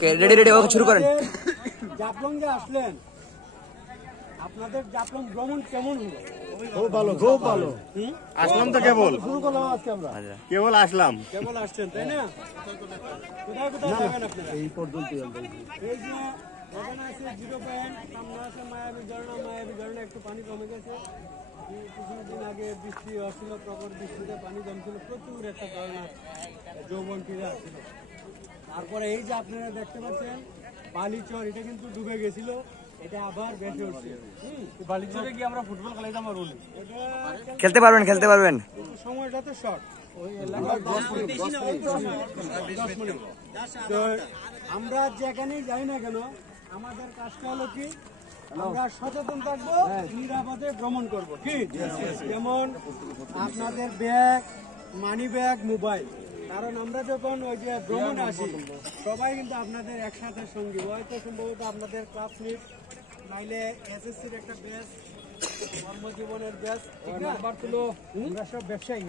Okay ready ready okay শুরু করেন। জাফলং যে আসলেন, আপনাদের জাফলং ভ্রমণ কেমন হলো? খুব ভালো, খুব ভালো। আসলাম তো কেবল, শুরু করলাম আজকে আমরা। কেবল আসলাম। কেবল আসছেন তাই না? কোথায় কোথায় যাবেন আপনারা? এই পর্যন্ত এই যে এখানে আছে জিরো পয়েন্ট, সামনে আছে মায়াবী ঝর্ণা একটু পানি কমে গেছে। কিছুদিন আগে বৃষ্টি হচ্ছিল, প্রবল বৃষ্টিতে পানি জমছিল, প্রচুর একটা ঝর্ণা যৌবন ফিরে আসছিল। তারপরে এই যে আপনারা দেখতে পাচ্ছেন বালিচর, এটা কিন্তু ডুবে গেছিল, এটা আবার ভেসে উঠছে। বালিচরে গিয়ে আমরা ফুটবল খেলাইতাম আর বলি খেলতে পারবেন খেলতে পারবেন। সময়টা তো শর্ট, ওই এলাকার 10 মিনিট। তো আমরা যেখানেই যাই না কেন, আমাদের কাজটা হলো কি, আমরা সচেতন থাকবো, নিরাপদে ভ্রমণ করবো। কি যেমন আপনাদের ব্যাগ, মানি ব্যাগ, মোবাইল, কারণ আমরা যখন ওই যে ভ্রমণে আসি সবাই কিন্তু আপনাদের একসাথে সঙ্গী, হয়তো সম্ভবত আপনাদের ক্লাসমেট, নাইলে এসএসসির একটা ব্যাচ, কর্মজীবনের ব্যাচ, ঠিক না? আমরা সব ব্যবসায়ী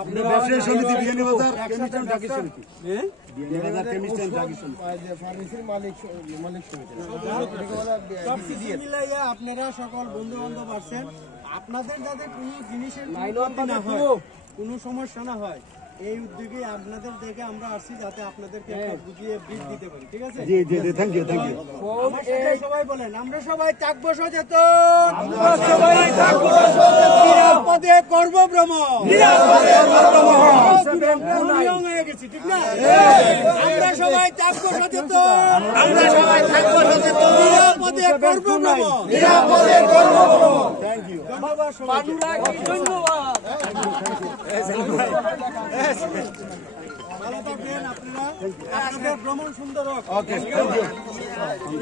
আপনারা ব্যবসায়ী সমিতি বিয়ানীবাজার একসাথে টাকি সমিতি, হ্যাঁ বিয়ানীবাজার কেমিস্ট্রি টাকি সমিতি, ফার্মেসির মালিক সমিতি, সব কিছু মিলাইয়া আপনারা সকল বন্ধু বান্ধব আসছেন। আপনাদের যাতে কোনো জিনিসের ক্ষতি না হয়, কোনো সমস্যা না হয়, এই উদ্যোগে আপনাদের দেখে আমরা আসছি, যাতে আপনাদেরকে একটা বুঝিয়ে ব্রিফ দিতে পারি। ঠিক আছে? জি জি জি, থ্যাংক ইউ থ্যাংক ইউ। আমার সাথে সবাই বলেন, আমরা সবাই থাকবো সচেতন, নিরাপদে করব ভ্রমণ, হয়ে গেছি, ঠিক না? আমরা সবাই থাকবো সচেতন, নিরাপদে করব ভ্রমণ। Thank you. ধন্যবাদ সবাইকে। ভালো থাকবেন আপনারা, আপনাদের ভ্রমণ সুন্দর হোক। Okay, thank you.